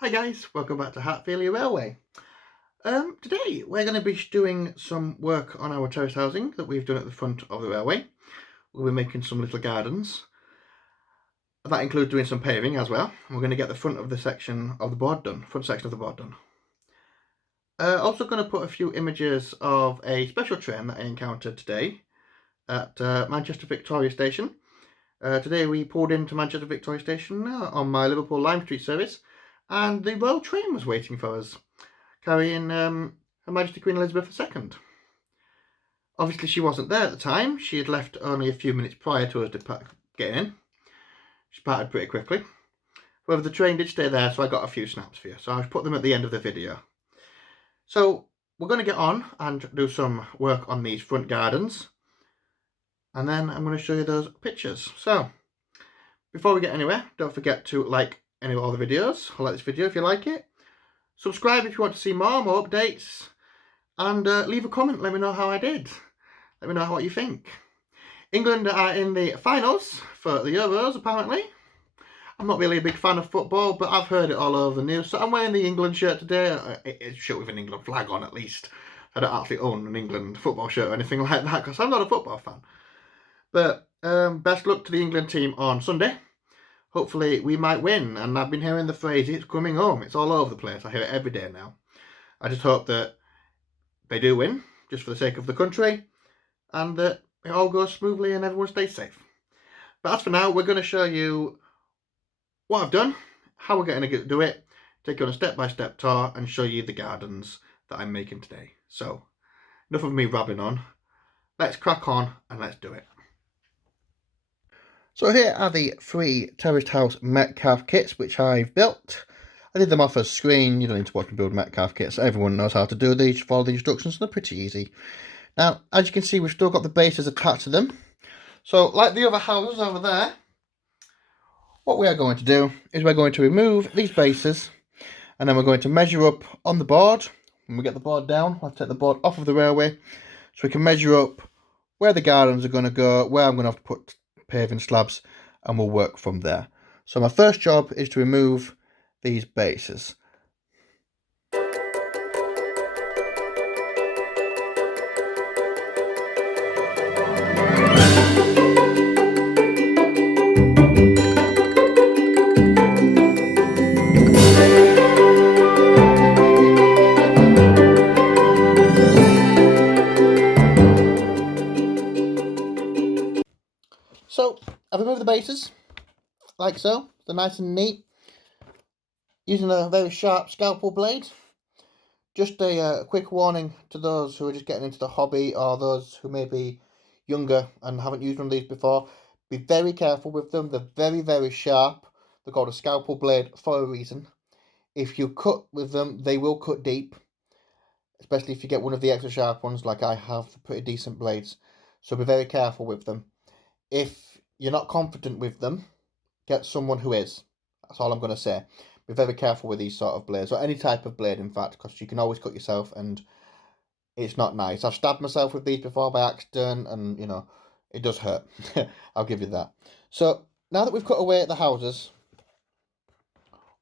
Hi guys, welcome back to Hartfield Railway. Today we're going to be doing some work on our terrace housing that we've done at the front of the railway. We'll be making some little gardens. That includes doing some paving as well. We're going to get the front of the section of the board done, front section of the board done. Also going to put a few images of a special train that I encountered today at Manchester Victoria Station. Today we pulled into Manchester Victoria Station on my Liverpool Lime Street service, and the Royal Train was waiting for us, carrying Her Majesty Queen Elizabeth II. Obviously she wasn't there at the time. She had left only a few minutes prior to us getting in. She parted pretty quickly. However, the train did stay there, so I got a few snaps for you. So I've put them at the end of the video. So we're going to get on and do some work on these front gardens, and then I'm going to show you those pictures. So before we get anywhere, don't forget to like any of all the videos, or like this video if you like it. Subscribe if you want to see more updates, and leave a comment. Let me know how I did. Let me know what you think. England are in the finals for the Euros, apparently. I'm not really a big fan of football, but I've heard it all over the news. So I'm wearing the England shirt today. It's a shirt with an England flag on, at least. I don't actually own an England football shirt or anything like that, because I'm not a football fan. But best luck to the England team on Sunday. Hopefully we might win. And I've been hearing the phrase, it's coming home. It's all over the place. I hear it every day now. I just hope that they do win, just for the sake of the country, and that it all goes smoothly and everyone stays safe. But as for now, we're going to show you what I've done, how we're going to do it, take you on a step-by-step tour, and show you the gardens that I'm making today. So, enough of me rabbling on. Let's crack on and let's do it. So here are the 3 Terraced House Metcalf kits which I've built. I did them off a screen. You don't need to watch me build Metcalf kits. Everyone knows how to do these. Follow the instructions, they're pretty easy. Now, as you can see, we've still got the bases attached to them. So, like the other houses over there, what we are going to do is we're going to remove these bases, and then we're going to measure up on the board. When we get the board down, I'll take the board off of the railway, so we can measure up where the gardens are going to go, where I'm going to have to put paving slabs, and we'll work from there. So my first job is to remove these bases. So I've removed the bases, like so. They're nice and neat, using a very sharp scalpel blade. Just a quick warning to those who are just getting into the hobby, or those who may be younger and haven't used one of these before. Be very careful with them. They're very, very sharp. They're called a scalpel blade for a reason. If you cut with them, they will cut deep, especially if you get one of the extra sharp ones like I have, pretty decent blades. So be very careful with them. If you're not confident with them, get someone who is. That's all I'm going to say. Be very careful with these sort of blades, or any type of blade, in fact, because you can always cut yourself, and it's not nice. I've stabbed myself with these before by accident, and, you know, it does hurt. I'll give you that. So, now that we've cut away the houses,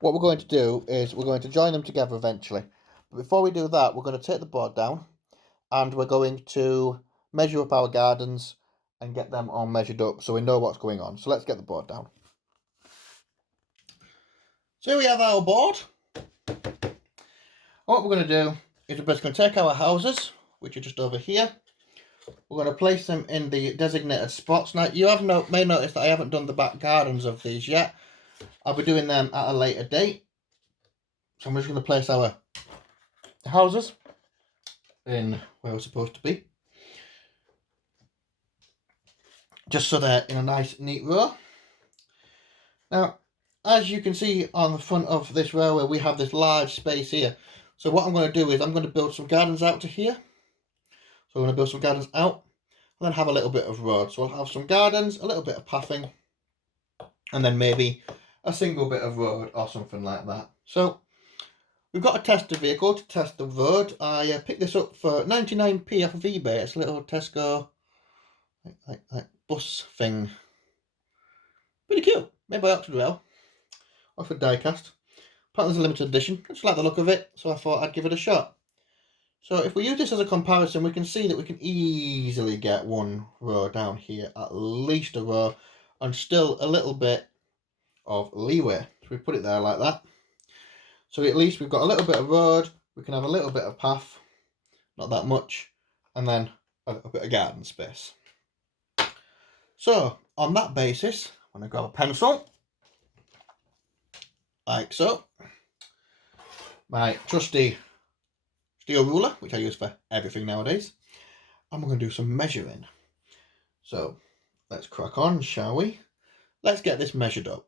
what we're going to do is we're going to join them together eventually. But before we do that, we're going to take the board down, and we're going to measure up our gardens and get them all measured up so we know what's going on. So let's get the board down. So here we have our board. What we're going to do is we're just going to take our houses, which are just over here. We're going to place them in the designated spots. Now, you may notice that I haven't done the back gardens of these yet. I'll be doing them at a later date. So I'm just going to place our houses in where we're supposed to be, just so they're in a nice, neat row. Now, as you can see on the front of this railway, we have this large space here. So what I'm going to do is I'm going to build some gardens out to here. So I'm going to build some gardens out and then have a little bit of road. So I'll have some gardens, a little bit of pathing, and then maybe a single bit of road or something like that. So we've got a tester vehicle to test the road. I picked this up for 99p off of eBay. It's a little Tesco like bus thing. Pretty cute. Made by Oxford Rail. Off a die cast. Apparently there's a limited edition. I just like the look of it, so I thought I'd give it a shot. So if we use this as a comparison, we can see that we can easily get one row down here, at least a row, and still a little bit of leeway. So we put it there like that. So at least we've got a little bit of road, we can have a little bit of path, not that much, and then a bit of garden space. So on that basis, I'm going to grab a pencil, like so, my trusty steel ruler, which I use for everything nowadays, and we're going to do some measuring. So let's crack on, shall we? Let's get this measured up.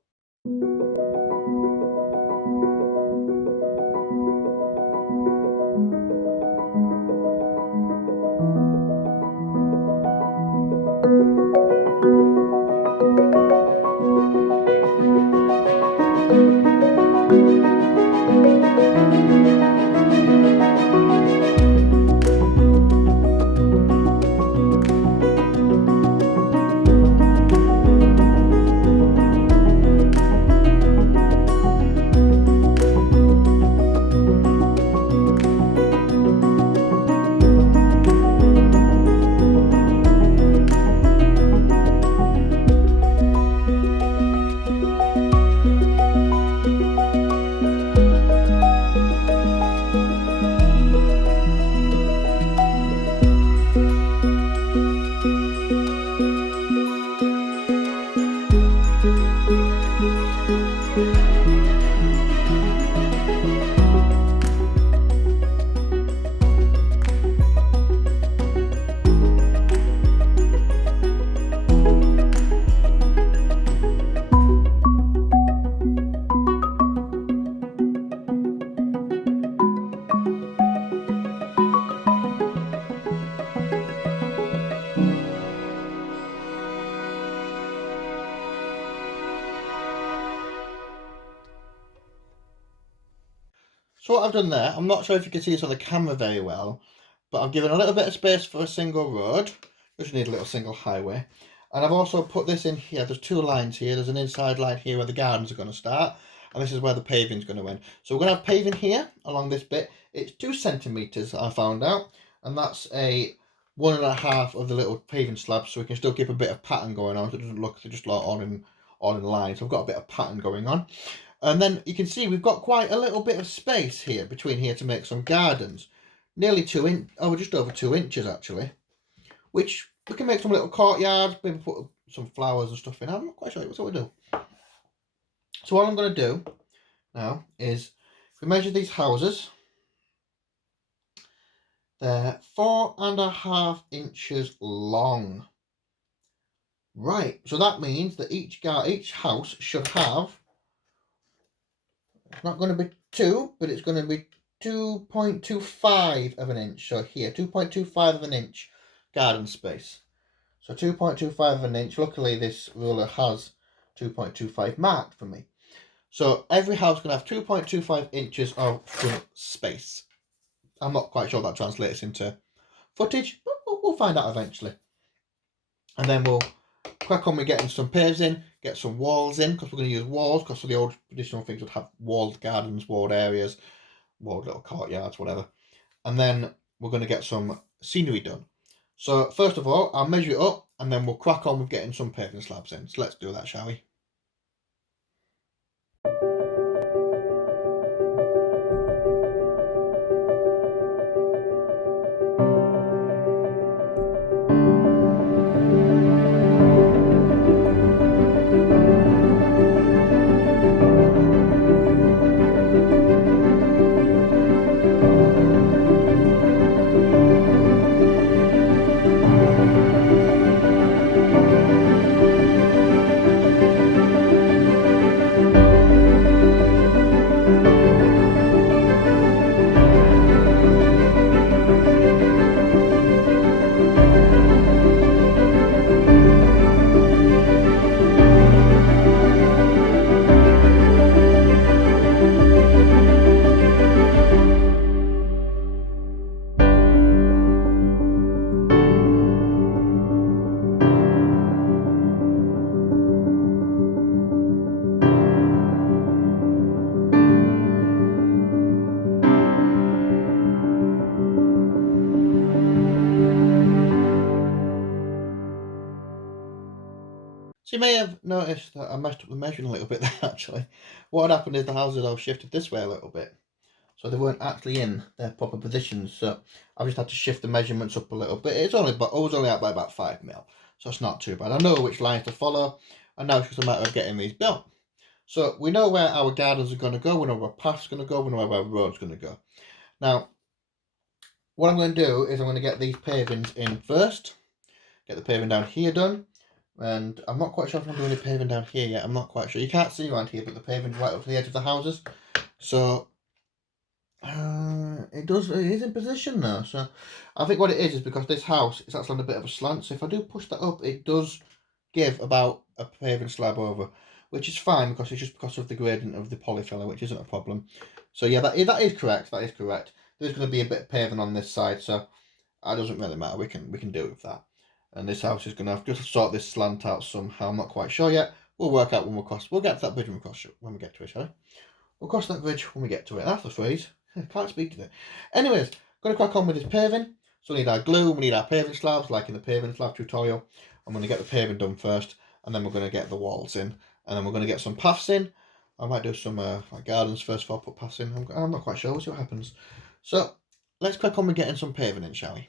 So what I've done there, I'm not sure if you can see this on the camera very well, but I've given a little bit of space for a single road. Just need a little single highway. And I've also put this in here. There's two lines here. There's an inside line here where the gardens are going to start. And this is where the paving is going to end. So we're going to have paving here along this bit. It's 2 centimetres, I found out. And that's a 1.5 of the little paving slabs. So we can still keep a bit of pattern going on. So it doesn't look just like all in line. So I've got a bit of pattern going on. And then you can see we've got quite a little bit of space here between here to make some gardens. Nearly just over 2 inches actually. Which we can make some little courtyards, maybe put some flowers and stuff in. I'm not quite sure what we do. So what I'm going to do now is, if we measure these houses, they're 4.5 inches long. Right, so that means that each house should have, it's not going to be 2, but it's going to be 2.25 of an inch. So here, 2.25 of an inch garden space. So 2.25 of an inch. Luckily, this ruler has 2.25 marked for me. So every house can have 2.25 inches of front space. I'm not quite sure that translates into footage, but we'll find out eventually. And then we'll crack on with getting some paves in, get some walls in, because we're going to use walls, because the old traditional things would have walled gardens, walled areas, walled little courtyards, whatever. And then we're going to get some scenery done. So first of all, I'll measure it up, and then we'll crack on with getting some paving slabs in. So let's do that, shall we? you may have noticed that I messed up the measuring a little bit there actually. What had happened is the houses all shifted this way a little bit. So they weren't actually in their proper positions. So I've just had to shift the measurements up a little bit. I was only out by about 5 mil. So it's not too bad. I know which lines to follow. And now it's just a matter of getting these built. So we know where our gardens are going to go. We know where our path's going to go. We know where our road's going to go. Now, what I'm going to do is I'm going to get these pavings in first. Get the paving down here done. And I'm not quite sure if I'm doing any paving down here yet. I'm not quite sure. You can't see around here, but the paving's right up to the edge of the houses. So it is in position now. So I think what it is because this house is actually on a bit of a slant. So if I do push that up, it does give about a paving slab over, which is fine because it's just because of the gradient of the polyfiller, which isn't a problem. So yeah, that is correct. That is correct. There's going to be a bit of paving on this side, so that doesn't really matter. We can deal with that. And this house is going to have to sort this slant out somehow. I'm not quite sure yet. We'll work out when we'll cross. We'll get to that bridge when we get to it, shall we? We'll cross that bridge when we get to it. That's the phrase. I can't speak to it. Anyways, going to crack on with this paving. So we need our glue, we need our paving slabs, like in the paving slab tutorial. I'm going to get the paving done first, and then we're going to get the walls in. And then we're going to get some paths in. I might do some like gardens first before I put paths in. I'm not quite sure. We'll see what happens. So let's crack on with getting some paving in, shall we?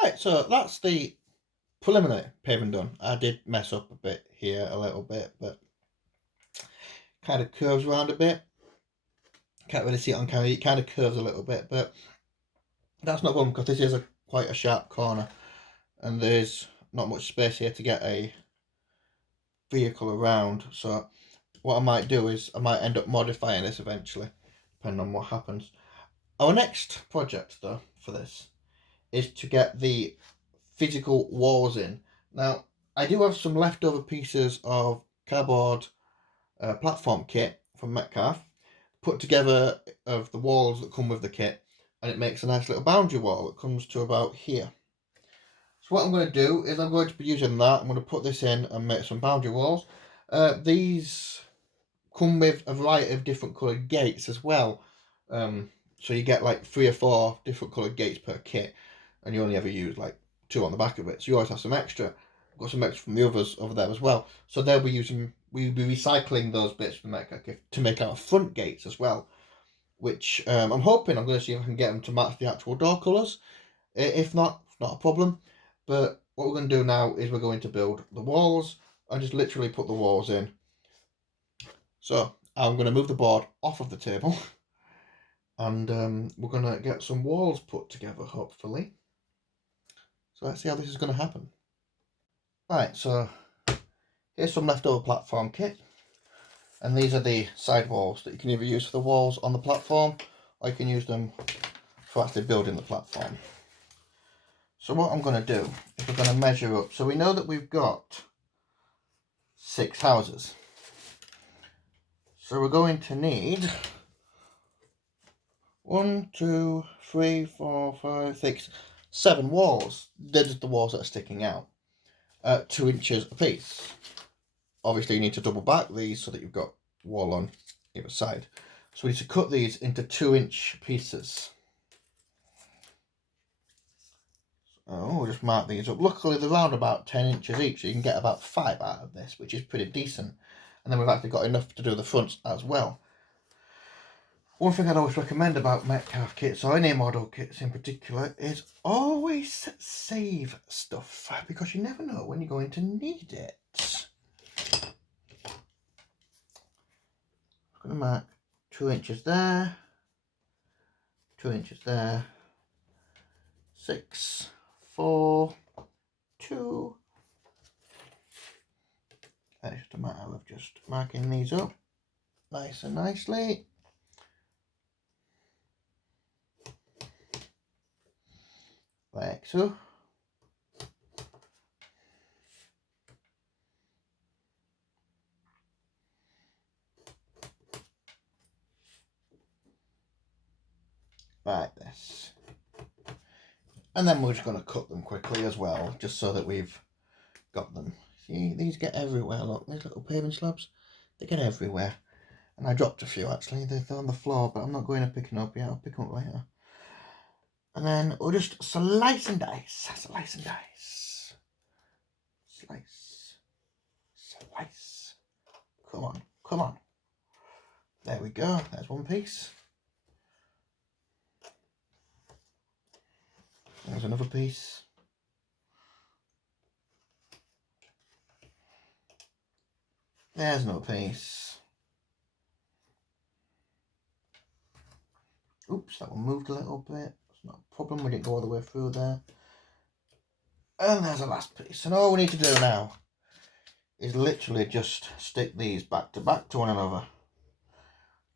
Right, so that's the preliminary paving done. I did mess up a bit here, a little bit, but kind of curves around a bit. Can't really see it on camera. It kind of curves a little bit, but that's not one because this is quite a sharp corner, and there's not much space here to get a vehicle around. So what I might do is I might end up modifying this eventually, depending on what happens. Our next project though for this is to get the physical walls in. Now I do have some leftover pieces of cardboard platform kit from Metcalf put together of the walls that come with the kit, and it makes a nice little boundary wall that comes to about here. So what I'm going to do is I'm going to be using that. I'm going to put this in and make some boundary walls. These come with a variety of different coloured gates as well. So you get like 3 or 4 different coloured gates per kit, and you only ever use like 2 on the back of it. So you always have some extra. I've got some extra from the others over there as well. So we'll be recycling those bits from Metcalf to make our front gates as well. Which I'm hoping I'm going to see if I can get them to match the actual door colours. If not, it's not a problem. But what we're going to do now is we're going to build the walls and just literally put the walls in. So I'm going to move the board off of the table and we're going to get some walls put together, hopefully. So let's see how this is going to happen. Right, so here's some leftover platform kit. And these are the side walls that you can either use for the walls on the platform, or you can use them for actually building the platform. So what I'm going to do is we're going to measure up. So we know that we've got 6 houses. So we're going to need 1, 2, 3, 4, 5, 6, 7 walls. They're just the walls that are sticking out. 2 inches a piece. Obviously you need to double back these so that you've got wall on either side. So we need to cut these into 2-inch pieces. Oh, we'll just mark these up. Luckily they're around about 10 inches each, so you can get about 5 out of this, which is pretty decent. And then we've actually got enough to do the fronts as well. One thing I'd always recommend about Metcalf kits, or any model kits in particular, is always save stuff, because you never know when you're going to need it. I'm going to mark 2 inches there, 2 inches there, 6, 4, 2. It's just a matter of just marking these up nice and nicely. Like so. Like this. And then we're just going to cut them quickly as well, just so that we've got them. See, these get everywhere, look, these little paving slabs, they get everywhere. And I dropped a few actually, they're on the floor, but I'm not going to pick them up yet, I'll pick them up later. And then we'll just slice and dice, slice and dice. Slice, slice. Come on, come on. There we go, there's one piece. There's another piece. There's another piece. Oops, that one moved a little bit. It's not a problem, we didn't go all the way through there. And there's the last piece. And all we need to do now is literally just stick these back to one another.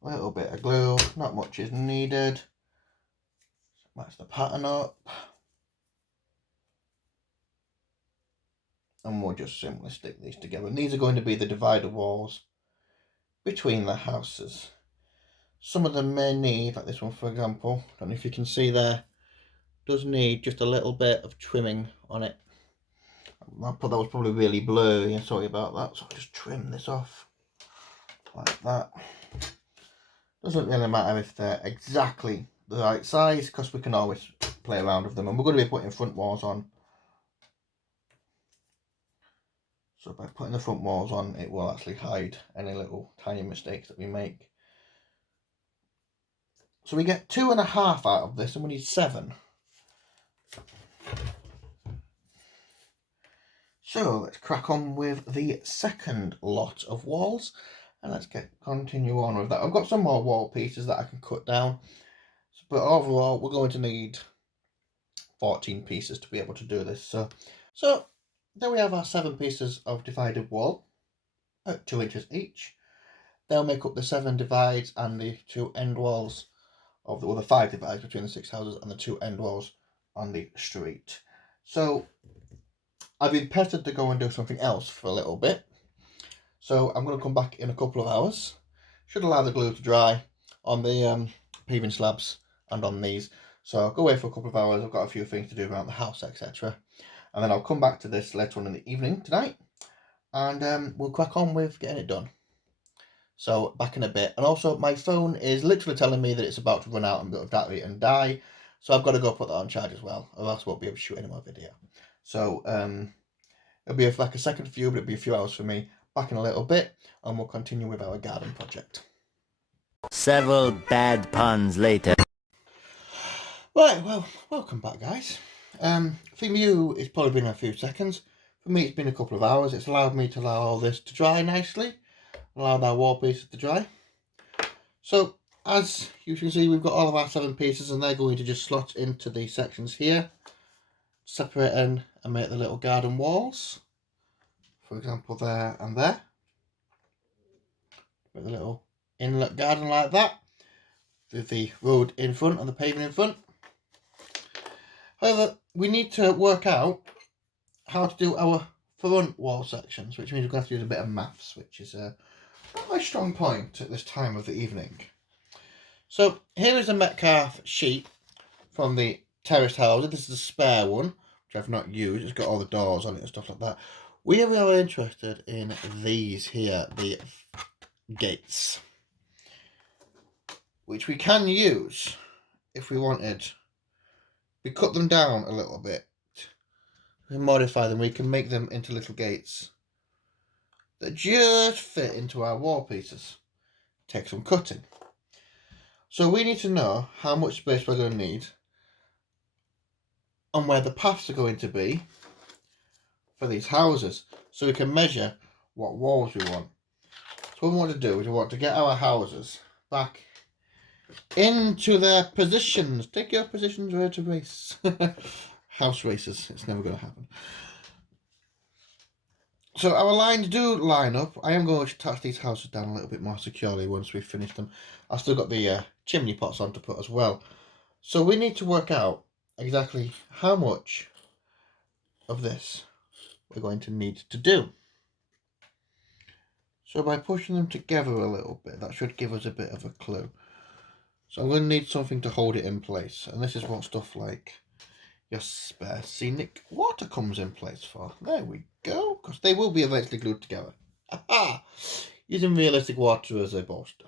A little bit of glue, not much is needed. Match the pattern up. And we'll just simply stick these together. And these are going to be the divider walls between the houses. Some of them may need, like this one for example, I don't know if you can see there, does need just a little bit of trimming on it. I thought that was probably really blurry, and sorry about that, so I'll just trim this off like that. Doesn't really matter if they're exactly the right size, because we can always play around with them, and we're going to be putting front walls on. So by putting the front walls on, it will actually hide any little tiny mistakes that we make. So we get 2.5 out of this, and we need 7. So let's crack on with the second lot of walls, and let's continue on with that. I've got some more wall pieces that I can cut down, but overall we're going to need 14 pieces to be able to do this. So there we have our 7 pieces of divided wall at 2 inches each. They'll make up the 7 divides and the 2 end walls of the 5 divides between the 6 houses and the 2 end walls on the street. So I've been pestered to go and do something else for a little bit. So I'm going to come back in a couple of hours. Should allow the glue to dry on the paving slabs and on these. So I'll go away for a couple of hours. I've got a few things to do around the house, etc. And then I'll come back to this later on in the evening tonight. And we'll crack on with getting it done. So back in a bit. And also my phone is literally telling me that it's about to run out of battery and die. So I've got to go put that on charge as well, or else I won't be able to shoot any more video. So it'll be like a second for you, but it'll be a few hours for me. Back in a little bit, and we'll continue with our garden project. Several bad puns later. Right, well, welcome back, guys. For you, it's probably been a few seconds. For me, it's been a couple of hours. It's allowed me to allow all this to dry nicely. Allow our wall pieces to dry. So, as you can see, we've got all of our 7 pieces, and they're going to just slot into these sections here, separate and make the little garden walls. For example, there and there. With a little inlet garden like that. With the road in front and the pavement in front. However, we need to work out how to do our front wall sections, which means we're going to have to use a bit of maths, which is not my strong point at this time of the evening. So here is a Metcalf sheet from the terraced house. This is a spare one, which I've not used. It's got all the doors on it and stuff like that. We are really interested in these here, the gates, which we can use if we wanted. We cut them down a little bit, we modify them, we can make them into little gates that just fit into our wall pieces. Take some cutting. So we need to know how much space we're going to need and where the paths are going to be for these houses, so we can measure what walls we want. So what we want to do is we want to get our houses back into their positions. Take your positions, ready to race. House races, it's never going to happen. So our lines do line up. I am going to touch these houses down a little bit more securely once we've finished them. I've still got the chimney pots on to put as well. So we need to work out exactly how much of this we're going to need to do. So by pushing them together a little bit, that should give us a bit of a clue. So I'm going to need something to hold it in place. And this is what stuff like your spare scenic water comes in place for. There we go. Because they will be eventually glued together. Aha! Using realistic water as a bolster.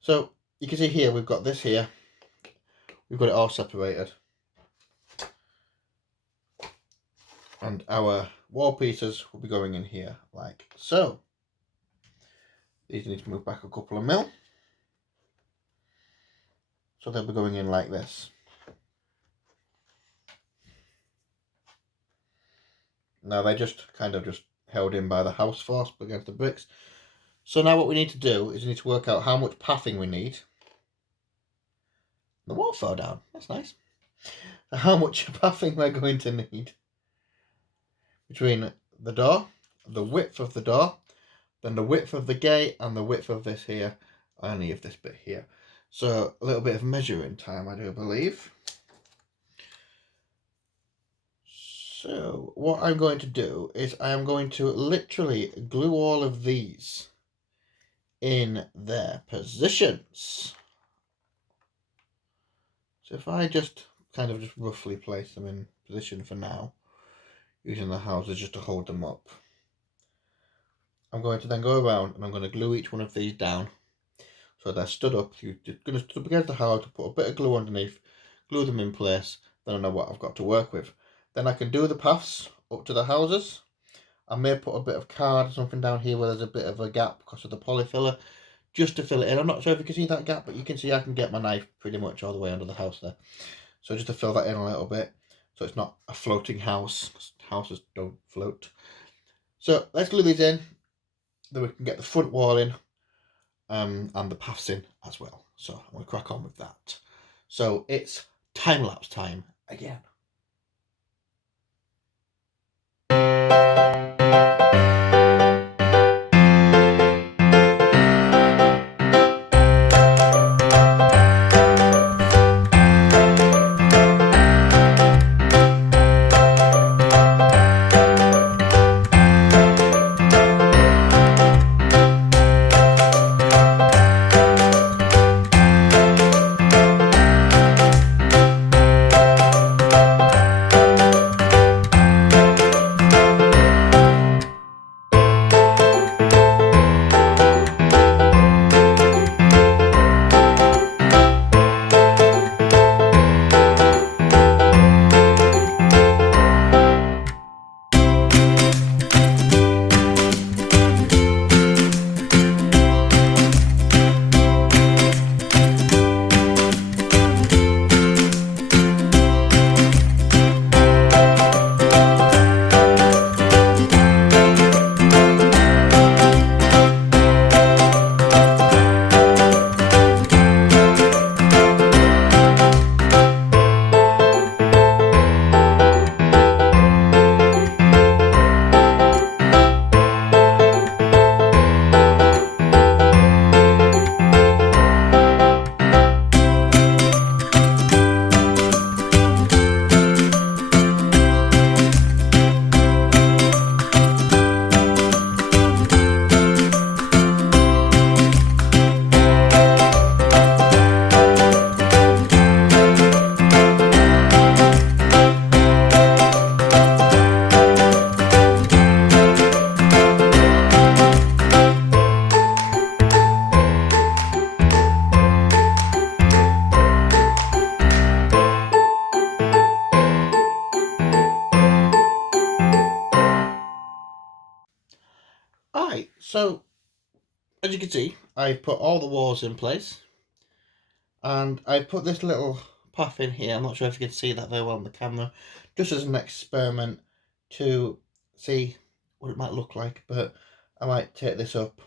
So you can see here, we've got this here. We've got it all separated. And our wall pieces will be going in here like so. These need to move back a couple of mil. So they'll be going in like this. Now they're just kind of just held in by the house force against the bricks. So now what we need to do is we need to work out how much pathing we need. The wall fell down. That's nice. So how much pathing we're going to need between the door, the width of the door, then the width of the gate, and the width of this here, only of this bit here. So a little bit of measuring time, I do believe. So what I'm going to do is I am going to literally glue all of these in their positions. So if I just kind of just roughly place them in position for now, using the houses just to hold them up, I'm going to then go around and I'm going to glue each one of these down so they're stood up. You're going to stood up against the house, put a bit of glue underneath, glue them in place, then I know what I've got to work with. Then I can do the paths up to the houses. I may put a bit of card or something down here where there's a bit of a gap because of the polyfiller, just to fill it in. I'm not sure if you can see that gap, but you can see I can get my knife pretty much all the way under the house there. So just to fill that in a little bit, so it's not a floating house. Houses don't float. So let's glue these in, then we can get the front wall in, and the paths in as well. So I'm going to crack on with that. So it's time-lapse time again. So, as you can see, I've put all the walls in place. And I've put this little path in here. I'm not sure if you can see that very well on the camera. Just as an experiment to see what it might look like. But I might take this up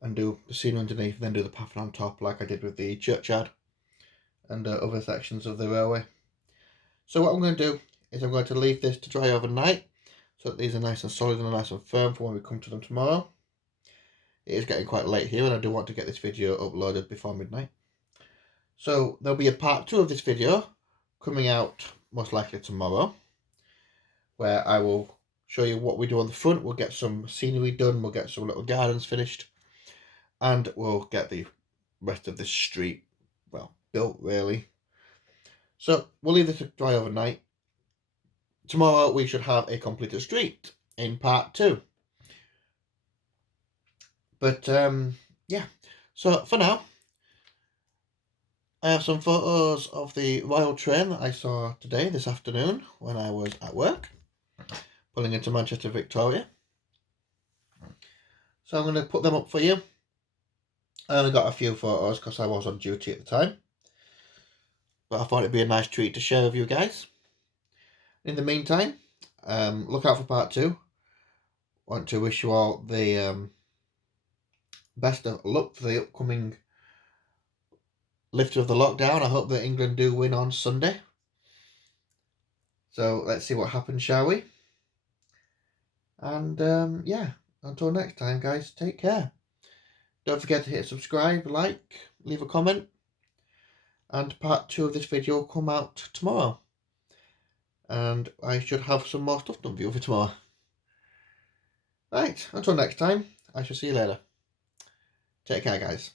and do the scene underneath, then do the path on top like I did with the churchyard and other sections of the railway. So what I'm going to do is I'm going to leave this to dry overnight so that these are nice and solid and nice and firm for when we come to them tomorrow. It is getting quite late here and I do want to get this video uploaded before midnight. So there'll be a part 2 of this video coming out most likely tomorrow, where I will show you what we do on the front. We'll get some scenery done, we'll get some little gardens finished, and we'll get the rest of this street, well, built really. So we'll leave this to dry overnight. Tomorrow we should have a completed street in part 2. But yeah, so for now, I have some photos of the Royal train that I saw today, this afternoon, when I was at work, pulling into Manchester, Victoria. So I'm going to put them up for you. I only got a few photos because I was on duty at the time. But I thought it'd be a nice treat to share with you guys. In the meantime, look out for part 2. Want to wish you all the best of luck for the upcoming lift of the lockdown. I hope that England do win on Sunday. So let's see what happens, shall we? And yeah, until next time, guys, take care. Don't forget to hit subscribe, like, leave a comment. And part 2 of this video will come out tomorrow. And I should have some more stuff done for you for tomorrow. Right, until next time, I shall see you later. Take care, guys.